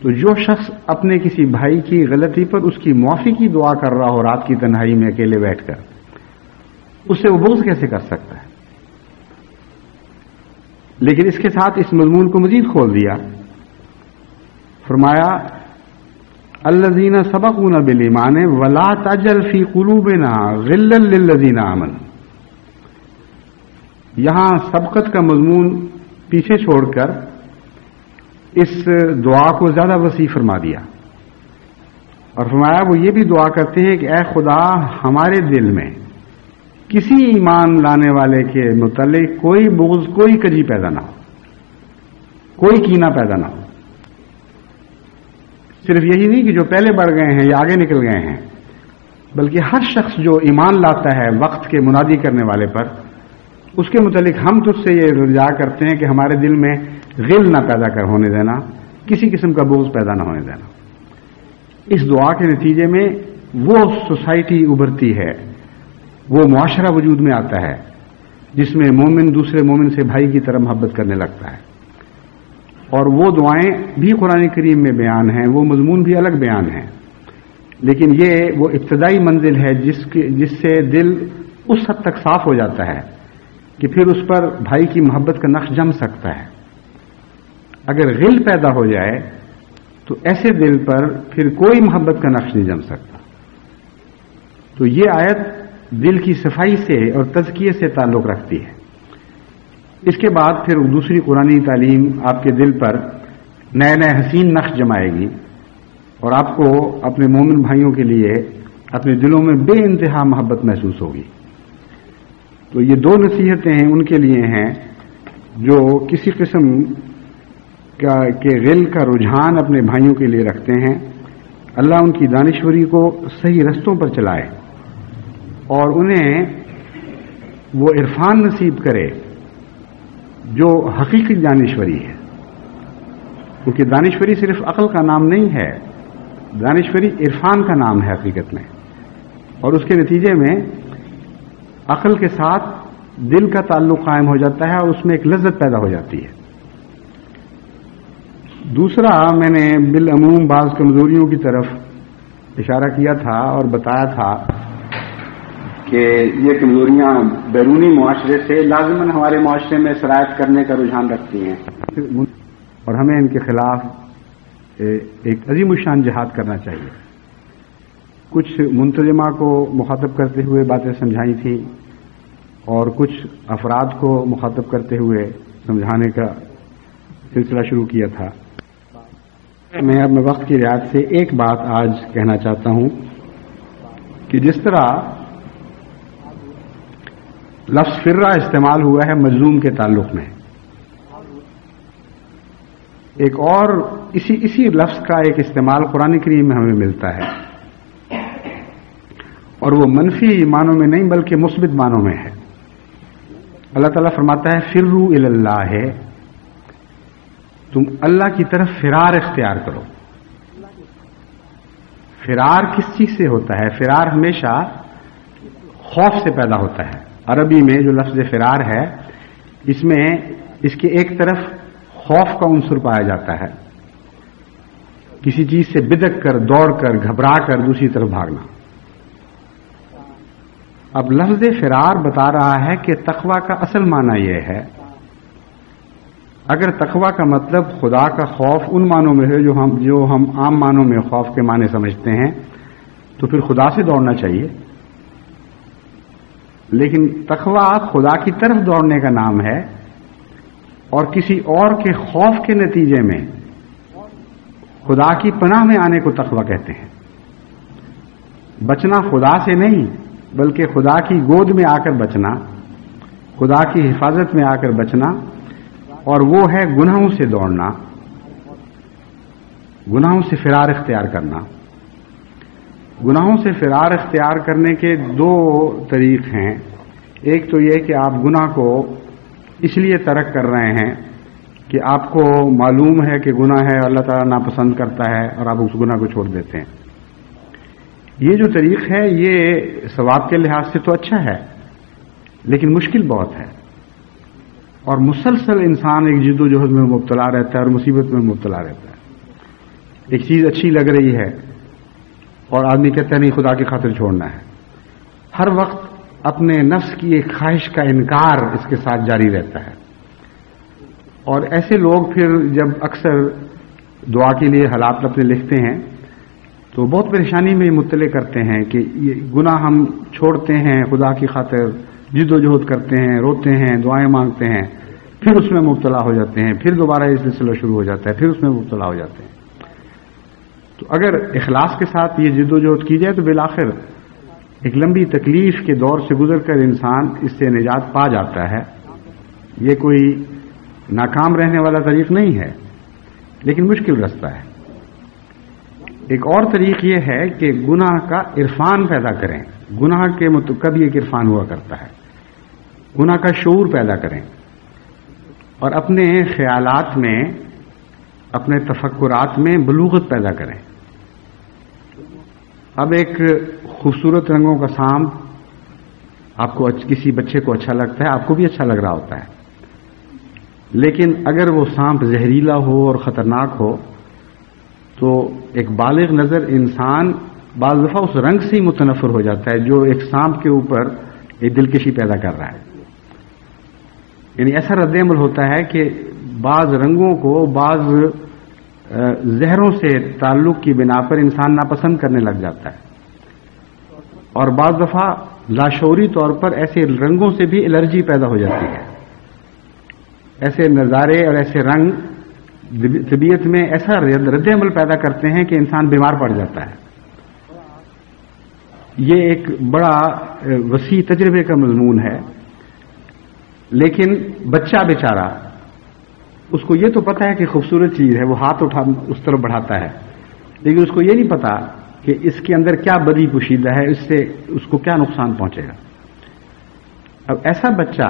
تو جو شخص اپنے کسی بھائی کی غلطی پر اس کی معافی کی دعا کر رہا ہو رات کی تنہائی میں اکیلے بیٹھ کر، اس سے وہ بغض کیسے کر سکتا ہے؟ لیکن اس کے ساتھ اس مضمون کو مزید کھول دیا، فرمایا الذین سبقونا بالایمان ولا تجعل فی قلوبنا غلا للذین آمنوا. یہاں سبقت کا مضمون پیچھے چھوڑ کر اس دعا کو زیادہ وسیع فرما دیا اور فرمایا وہ یہ بھی دعا کرتے ہیں کہ اے خدا ہمارے دل میں کسی ایمان لانے والے کے متعلق کوئی بغض، کوئی کجی پیدا نہ ہو، کوئی کینہ پیدا نہ ہو. صرف یہی نہیں کہ جو پہلے بڑھ گئے ہیں یا آگے نکل گئے ہیں، بلکہ ہر شخص جو ایمان لاتا ہے وقت کے منادی کرنے والے پر، اس کے متعلق ہم تجھ سے یہ رجوع کرتے ہیں کہ ہمارے دل میں غل نہ پیدا کر ہونے دینا، کسی قسم کا بغض پیدا نہ ہونے دینا. اس دعا کے نتیجے میں وہ سوسائٹی ابھرتی ہے، وہ معاشرہ وجود میں آتا ہے جس میں مومن دوسرے مومن سے بھائی کی طرح محبت کرنے لگتا ہے. اور وہ دعائیں بھی قرآن کریم میں بیان ہیں، وہ مضمون بھی الگ بیان ہیں، لیکن یہ وہ ابتدائی منزل ہے جس سے دل اس حد تک صاف ہو جاتا ہے کہ پھر اس پر بھائی کی محبت کا نقش جم سکتا ہے. اگر غل پیدا ہو جائے تو ایسے دل پر پھر کوئی محبت کا نقش نہیں جم سکتا. تو یہ آیت دل کی صفائی سے اور تزکیے سے تعلق رکھتی ہے. اس کے بعد پھر دوسری قرآنی تعلیم آپ کے دل پر نئے نئے حسین نقش جمائے گی اور آپ کو اپنے مومن بھائیوں کے لیے اپنے دلوں میں بے انتہا محبت محسوس ہوگی. تو یہ دو نصیحتیں ہیں ان کے لیے ہیں جو کسی قسم کے غل کا رجحان اپنے بھائیوں کے لیے رکھتے ہیں. اللہ ان کی دانشوری کو صحیح رستوں پر چلائے اور انہیں وہ عرفان نصیب کرے جو حقیقی دانشوری ہے. کیونکہ دانشوری صرف عقل کا نام نہیں ہے، دانشوری عرفان کا نام ہے حقیقت میں، اور اس کے نتیجے میں عقل کے ساتھ دل کا تعلق قائم ہو جاتا ہے اور اس میں ایک لذت پیدا ہو جاتی ہے. دوسرا، میں نے بالعموم بعض کمزوریوں کی طرف اشارہ کیا تھا اور بتایا تھا کہ یہ کمزوریاں بیرونی معاشرے سے لازماً ہمارے معاشرے میں سرایت کرنے کا رجحان رکھتی ہیں اور ہمیں ان کے خلاف ایک عظیم الشان جہاد کرنا چاہیے. کچھ منتظمہ کو مخاطب کرتے ہوئے باتیں سمجھائی تھیں اور کچھ افراد کو مخاطب کرتے ہوئے سمجھانے کا سلسلہ شروع کیا تھا. میں اپنے وقت کی رعایت سے ایک بات آج کہنا چاہتا ہوں کہ جس طرح لفظ فرہ استعمال ہوا ہے مظلوم کے تعلق میں، ایک اور اسی لفظ کا ایک استعمال قرآن کریم میں ہمیں ملتا ہے اور وہ منفی معنوں میں نہیں بلکہ مثبت معنوں میں ہے. اللہ تعالیٰ فرماتا ہے فروا الی اللہ ہے، تم اللہ کی طرف فرار اختیار کرو. فرار کس چیز سے ہوتا ہے؟ فرار ہمیشہ خوف سے پیدا ہوتا ہے. عربی میں جو لفظ فرار ہے اس میں اس کے ایک طرف خوف کا عنصر پایا جاتا ہے، کسی چیز سے بدک کر دوڑ کر گھبرا کر دوسری طرف بھاگنا. اب لفظ فرار بتا رہا ہے کہ تقوی کا اصل معنی یہ ہے، اگر تقوی کا مطلب خدا کا خوف ان معنوں میں ہے جو ہم عام معنوں میں خوف کے معنی سمجھتے ہیں تو پھر خدا سے دوڑنا چاہیے. لیکن تقوی خدا کی طرف دوڑنے کا نام ہے اور کسی اور کے خوف کے نتیجے میں خدا کی پناہ میں آنے کو تقوی کہتے ہیں. بچنا خدا سے نہیں بلکہ خدا کی گود میں آ کر بچنا، خدا کی حفاظت میں آ کر بچنا، اور وہ ہے گناہوں سے دوڑنا، گناہوں سے فرار اختیار کرنا. گناہوں سے فرار اختیار کرنے کے دو طریق ہیں. ایک تو یہ کہ آپ گناہ کو اس لیے ترک کر رہے ہیں کہ آپ کو معلوم ہے کہ گناہ ہے، اللہ تعالیٰ ناپسند کرتا ہے اور آپ اس گناہ کو چھوڑ دیتے ہیں. یہ جو طریق ہے یہ ثواب کے لحاظ سے تو اچھا ہے لیکن مشکل بہت ہے، اور مسلسل انسان ایک جد و جہد میں مبتلا رہتا ہے اور مصیبت میں مبتلا رہتا ہے. ایک چیز اچھی لگ رہی ہے اور آدمی کہتا ہے نہیں خدا کی خاطر چھوڑنا ہے. ہر وقت اپنے نفس کی ایک خواہش کا انکار اس کے ساتھ جاری رہتا ہے. اور ایسے لوگ پھر جب اکثر دعا کے لیے حالات اپنے لکھتے ہیں تو بہت پریشانی میں مطلع کرتے ہیں کہ یہ گناہ ہم چھوڑتے ہیں خدا کی خاطر، جد و جہد کرتے ہیں، روتے ہیں، دعائیں مانگتے ہیں، پھر اس میں مبتلا ہو جاتے ہیں، پھر دوبارہ یہ سلسلہ شروع ہو جاتا ہے، پھر اس میں مبتلا ہو جاتے ہیں. تو اگر اخلاص کے ساتھ یہ جد و جہد کی جائے تو بالآخر ایک لمبی تکلیف کے دور سے گزر کر انسان اس سے نجات پا جاتا ہے. یہ کوئی ناکام رہنے والا طریق نہیں ہے لیکن مشکل رستہ ہے. ایک اور طریق یہ ہے کہ گناہ کا عرفان پیدا کریں. گناہ کے کبھی ایک عرفان ہوا کرتا ہے، گناہ کا شعور پیدا کریں اور اپنے خیالات میں، اپنے تفکرات میں بلوغت پیدا کریں. اب ایک خوبصورت رنگوں کا سانپ آپ کو کسی بچے کو اچھا لگتا ہے، آپ کو بھی اچھا لگ رہا ہوتا ہے، لیکن اگر وہ سانپ زہریلا ہو اور خطرناک ہو تو ایک بالغ نظر انسان بعض دفعہ اس رنگ سے ہی متنفر ہو جاتا ہے جو ایک سانپ کے اوپر ایک دلکشی پیدا کر رہا ہے. یعنی ایسا رد عمل ہوتا ہے کہ بعض رنگوں کو بعض زہروں سے تعلق کی بنا پر انسان ناپسند کرنے لگ جاتا ہے، اور بعض دفعہ لاشعوری طور پر ایسے رنگوں سے بھی الرجی پیدا ہو جاتی ہے. ایسے نظارے اور ایسے رنگ طبیعت میں ایسا رد عمل پیدا کرتے ہیں کہ انسان بیمار پڑ جاتا ہے. یہ ایک بڑا وسیع تجربے کا مضمون ہے، لیکن بچہ بیچارہ اس کو یہ تو پتا ہے کہ خوبصورت چیز ہے، وہ ہاتھ اٹھا اس طرف بڑھاتا ہے، لیکن اس کو یہ نہیں پتا کہ اس کے اندر کیا بدی پوشیدہ ہے، اس سے اس کو کیا نقصان پہنچے گا. اب ایسا بچہ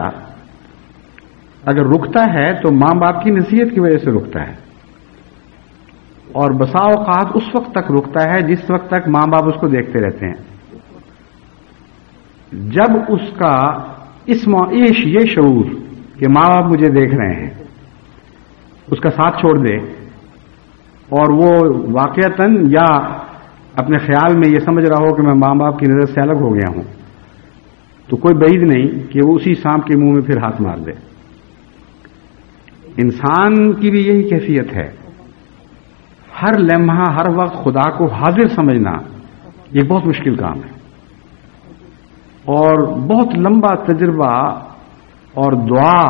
اگر رکتا ہے تو ماں باپ کی نصیحت کی وجہ سے رکتا ہے، اور بسا اوقات اس وقت تک رکتا ہے جس وقت تک ماں باپ اس کو دیکھتے رہتے ہیں. جب اس کا یہ شعور کہ ماں باپ مجھے دیکھ رہے ہیں اس کا ساتھ چھوڑ دے، اور وہ واقعتاً یا اپنے خیال میں یہ سمجھ رہا ہو کہ میں ماں باپ کی نظر سے الگ ہو گیا ہوں، تو کوئی بعید نہیں کہ وہ اسی سانپ کے منہ میں پھر ہاتھ مار دے. انسان کی بھی یہی کیفیت ہے، ہر لمحہ ہر وقت خدا کو حاضر سمجھنا یہ بہت مشکل کام ہے، اور بہت لمبا تجربہ اور دعا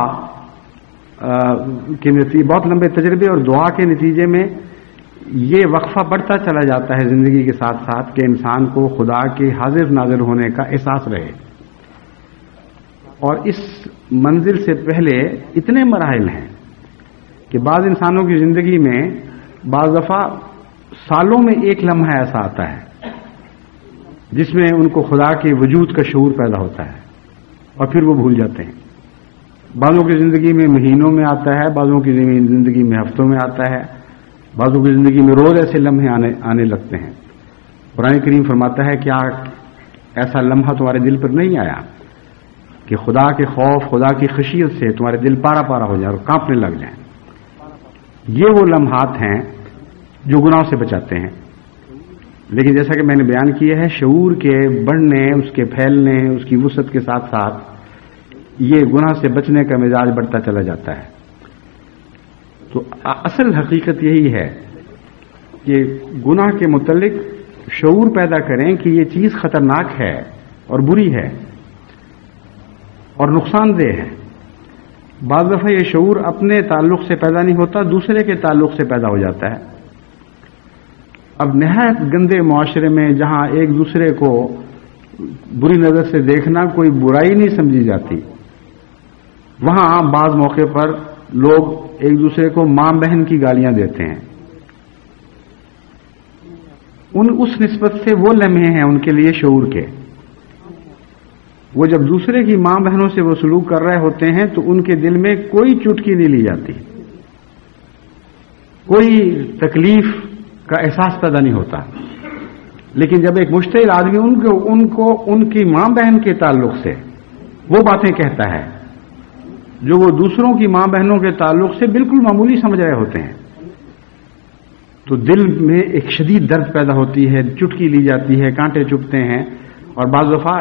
کے نتیجے، بہت لمبے تجربے اور دعا کے نتیجے میں یہ وقفہ بڑھتا چلا جاتا ہے زندگی کے ساتھ ساتھ کہ انسان کو خدا کے حاضر ناظر ہونے کا احساس رہے. اور اس منزل سے پہلے اتنے مراحل ہیں کہ بعض انسانوں کی زندگی میں بعض دفعہ سالوں میں ایک لمحہ ایسا آتا ہے جس میں ان کو خدا کے وجود کا شعور پیدا ہوتا ہے، اور پھر وہ بھول جاتے ہیں. بعضوں کی زندگی میں مہینوں میں آتا ہے، بعضوں کی زندگی میں ہفتوں میں آتا ہے، بعضوں کی زندگی میں روز ایسے لمحے آنے لگتے ہیں. قرآن کریم فرماتا ہے کیا ایسا لمحہ تمہارے دل پر نہیں آیا کہ خدا کے خوف، خدا کی خشیت سے تمہارے دل پارا پارا ہو جائے اور کانپنے لگ جائیں. یہ وہ لمحات ہیں جو گناہوں سے بچاتے ہیں. لیکن جیسا کہ میں نے بیان کیا ہے، شعور کے بڑھنے، اس کے پھیلنے، اس کی وسعت کے ساتھ ساتھ یہ گناہ سے بچنے کا مزاج بڑھتا چلا جاتا ہے. تو اصل حقیقت یہی ہے کہ گناہ کے متعلق شعور پیدا کریں کہ یہ چیز خطرناک ہے اور بری ہے اور نقصان دہ ہے. بعض دفعہ یہ شعور اپنے تعلق سے پیدا نہیں ہوتا، دوسرے کے تعلق سے پیدا ہو جاتا ہے. اب نہایت گندے معاشرے میں جہاں ایک دوسرے کو بری نظر سے دیکھنا کوئی برائی نہیں سمجھی جاتی، وہاں بعض موقع پر لوگ ایک دوسرے کو ماں بہن کی گالیاں دیتے ہیں. اس نسبت سے وہ لمحے ہیں ان کے لیے شعور کے. وہ جب دوسرے کی ماں بہنوں سے وہ سلوک کر رہے ہوتے ہیں تو ان کے دل میں کوئی چٹکی نہیں لی جاتی، کوئی تکلیف کا احساس پیدا نہیں ہوتا. لیکن جب ایک مشتعل آدمی ان کی ماں بہن کے تعلق سے وہ باتیں کہتا ہے جو وہ دوسروں کی ماں بہنوں کے تعلق سے بالکل معمولی سمجھ رہے ہوتے ہیں، تو دل میں ایک شدید درد پیدا ہوتی ہے، چٹکی لی جاتی ہے، کانٹے چبھتے ہیں، اور بعض دفعہ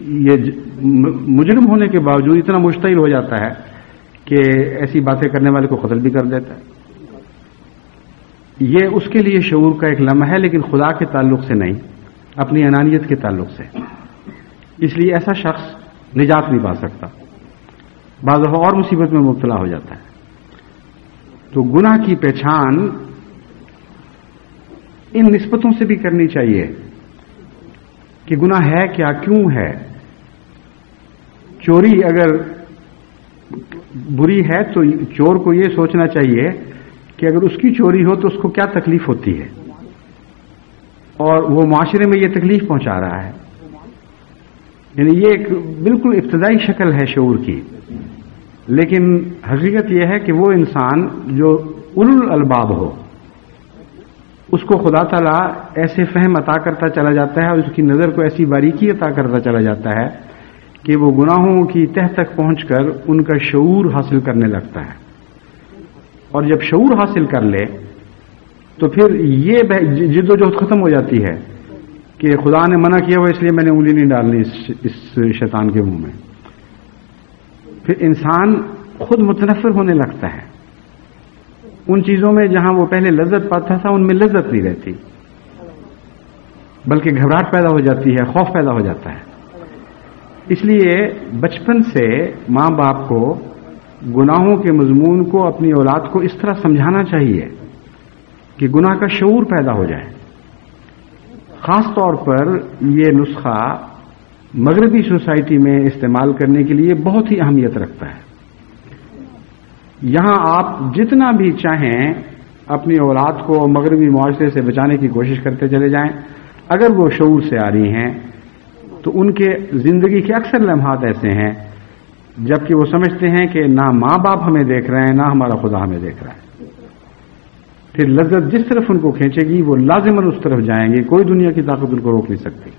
یہ مجرم ہونے کے باوجود اتنا مشتعل ہو جاتا ہے کہ ایسی باتیں کرنے والے کو قتل بھی کر دیتا ہے. یہ اس کے لیے شعور کا ایک لمحہ ہے، لیکن خدا کے تعلق سے نہیں، اپنی انانیت کے تعلق سے. اس لیے ایسا شخص نجات نہیں پا سکتا، بعض دفعہ اور مصیبت میں مبتلا ہو جاتا ہے. تو گناہ کی پہچان ان نسبتوں سے بھی کرنی چاہیے کہ گناہ ہے کیا، کیوں ہے. چوری اگر بری ہے تو چور کو یہ سوچنا چاہیے کہ اگر اس کی چوری ہو تو اس کو کیا تکلیف ہوتی ہے، اور وہ معاشرے میں یہ تکلیف پہنچا رہا ہے. یعنی یہ ایک بالکل ابتدائی شکل ہے شعور کی. لیکن حقیقت یہ ہے کہ وہ انسان جو اولو الالباب ہو، اس کو خدا تعالیٰ ایسے فہم عطا کرتا چلا جاتا ہے اور اس کی نظر کو ایسی باریکی عطا کرتا چلا جاتا ہے کہ وہ گناہوں کی تہ تک پہنچ کر ان کا شعور حاصل کرنے لگتا ہے، اور جب شعور حاصل کر لے تو پھر یہ جد و جہد ختم ہو جاتی ہے کہ خدا نے منع کیا ہوا اس لیے میں نے انگلی نہیں ڈالنی اس شیطان کے منہ میں. پھر انسان خود متنفر ہونے لگتا ہے ان چیزوں میں جہاں وہ پہلے لذت پاتا تھا، ان میں لذت نہیں رہتی، بلکہ گھبراہٹ پیدا ہو جاتی ہے، خوف پیدا ہو جاتا ہے. اس لیے بچپن سے ماں باپ کو گناہوں کے مضمون کو اپنی اولاد کو اس طرح سمجھانا چاہیے کہ گناہ کا شعور پیدا ہو جائے. خاص طور پر یہ نسخہ مغربی سوسائٹی میں استعمال کرنے کے لیے بہت ہی اہمیت رکھتا ہے. یہاں آپ جتنا بھی چاہیں اپنی اولاد کو مغربی معاشرے سے بچانے کی کوشش کرتے چلے جائیں، اگر وہ شعور سے آ رہی ہیں تو ان کے زندگی کے اکثر لمحات ایسے ہیں جبکہ وہ سمجھتے ہیں کہ نہ ماں باپ ہمیں دیکھ رہے ہیں، نہ ہمارا خدا ہمیں دیکھ رہا ہے. پھر لذت جس طرف ان کو کھینچے گی وہ لازماً اس طرف جائیں گے، کوئی دنیا کی طاقت ان کو روک نہیں سکتی.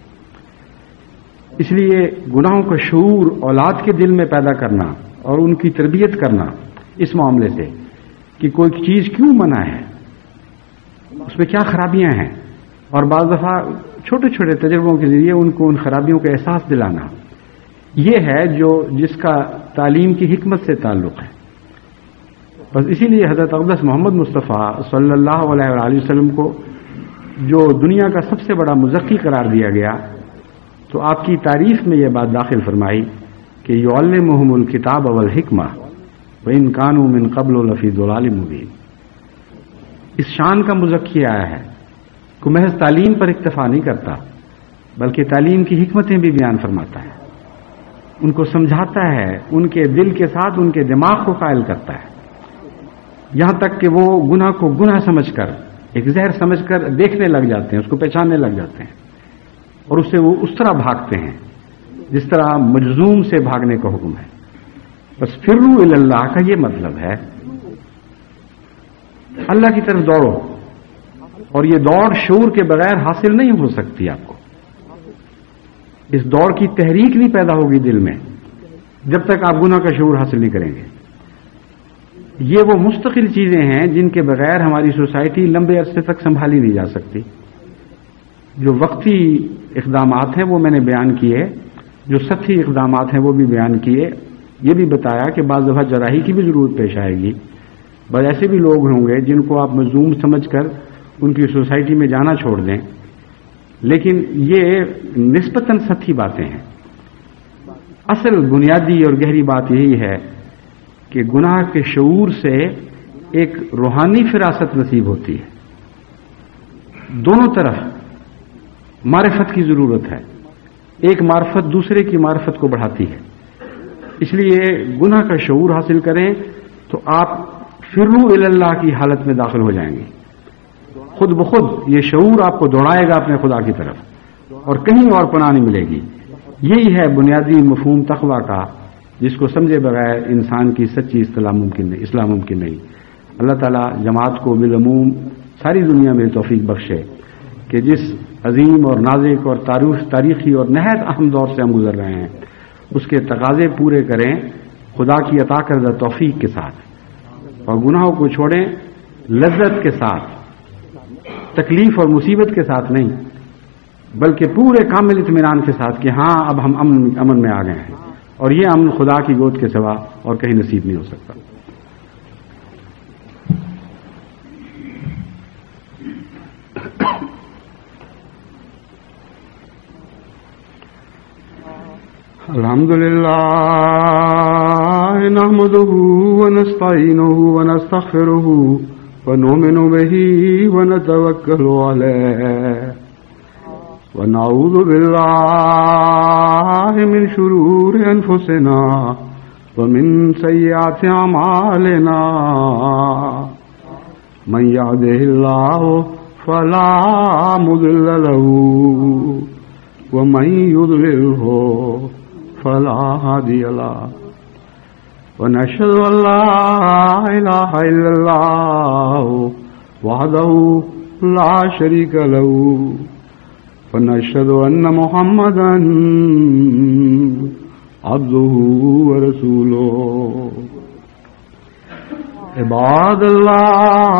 اس لیے گناہوں کا شعور اولاد کے دل میں پیدا کرنا اور ان کی تربیت کرنا اس معاملے سے کہ کوئی چیز کیوں منع ہے، اس میں کیا خرابیاں ہیں، اور بعض دفعہ چھوٹے چھوٹے تجربوں کے ذریعے ان کو ان خرابیوں کا احساس دلانا، یہ ہے جس کا تعلیم کی حکمت سے تعلق ہے. بس اسی لیے حضرت اقدس محمد مصطفیٰ صلی اللہ علیہ وآلہ وسلم کو جو دنیا کا سب سے بڑا مزکی قرار دیا گیا، تو آپ کی تعریف میں یہ بات داخل فرمائی کہ یعلمہم الکتاب والحکمہ وَإِن كَانُوا مِن قَبْلُ لَفِي ضَلَالٍ مُبِينٍ. اس شان کا مزکی آیا ہے کہ محض تعلیم پر اکتفا نہیں کرتا بلکہ تعلیم کی حکمتیں بھی بیان فرماتا ہے، ان کو سمجھاتا ہے، ان کے دل کے ساتھ ان کے دماغ کو قائل کرتا ہے، یہاں تک کہ وہ گناہ کو گناہ سمجھ کر، ایک زہر سمجھ کر دیکھنے لگ جاتے ہیں، اس کو پہچاننے لگ جاتے ہیں، اور اس سے وہ اس طرح بھاگتے ہیں جس طرح مجذوم سے بھاگنے کا حکم ہے. بس فروا الی اللہ کا یہ مطلب ہے اللہ کی طرف دوڑو، اور یہ دوڑ شعور کے بغیر حاصل نہیں ہو سکتی. آپ کو اس دوڑ کی تحریک نہیں پیدا ہوگی دل میں جب تک آپ گناہ کا شعور حاصل نہیں کریں گے. یہ وہ مستقل چیزیں ہیں جن کے بغیر ہماری سوسائٹی لمبے عرصے تک سنبھالی نہیں جا سکتی. جو وقتی اقدامات ہیں وہ میں نے بیان کیے، جو سطحی اقدامات ہیں وہ بھی بیان کیے. یہ بھی بتایا کہ بعض دفعہ جراحی کی بھی ضرورت پیش آئے گی، بعض ایسے بھی لوگ ہوں گے جن کو آپ مظلوم سمجھ کر ان کی سوسائٹی میں جانا چھوڑ دیں. لیکن یہ نسبتاً سطحی باتیں ہیں. اصل بنیادی اور گہری بات یہی ہے کہ گناہ کے شعور سے ایک روحانی فراست نصیب ہوتی ہے. دونوں طرف معرفت کی ضرورت ہے، ایک معرفت دوسرے کی معرفت کو بڑھاتی ہے. اس لیے گناہ کا شعور حاصل کریں تو آپ فروا الی اللہ کی حالت میں داخل ہو جائیں گے. خود بخود یہ شعور آپ کو دوڑائے گا اپنے خدا کی طرف، اور کہیں اور پناہ نہیں ملے گی. یہی ہے بنیادی مفہوم تقویٰ کا، جس کو سمجھے بغیر انسان کی سچی اصلاح ممکن نہیں. اللہ تعالیٰ جماعت کو بالعموم ساری دنیا میں توفیق بخشے کہ جس عظیم اور نازک اور تاریخی اور نہایت اہم دور سے ہم گزر رہے ہیں اس کے تقاضے پورے کریں خدا کی عطا کردہ توفیق کے ساتھ، اور گناہوں کو چھوڑیں لذت کے ساتھ، تکلیف اور مصیبت کے ساتھ نہیں، بلکہ پورے کامل اطمینان کے ساتھ کہ ہاں اب ہم امن میں آ گئے ہیں، اور یہ امن خدا کی گود کے سوا اور کہیں نصیب نہیں ہو سکتا. الحمدللہ نحمده ونستعینه ونستغفره ونؤمن به ونتوکل علیہ ونعوذ باللہ من شرور انفسنا ومن سیئات اعمالنا من یهده اللہ فلا مضل له ومن یضللہ فلا هادی له ونشهد ان لا اله الا الله وحده لا شريك له ونشهد أن محمدا عبده ورسوله عباد الله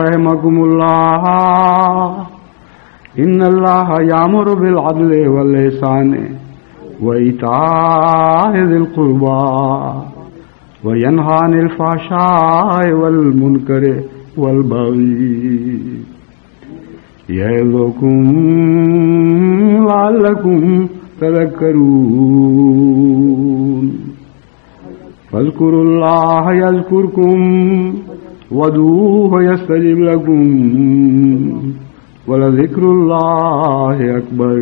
رحمكم الله إن الله يأمر بالعدل والإحسان وإيتاء ذي القربى وينهى عن الفحشاء والمنكر والبغي يعظكم لعلكم تذكرون فاذكروا الله يذكركم وادعوه يستجب لكم ولذكر الله أكبر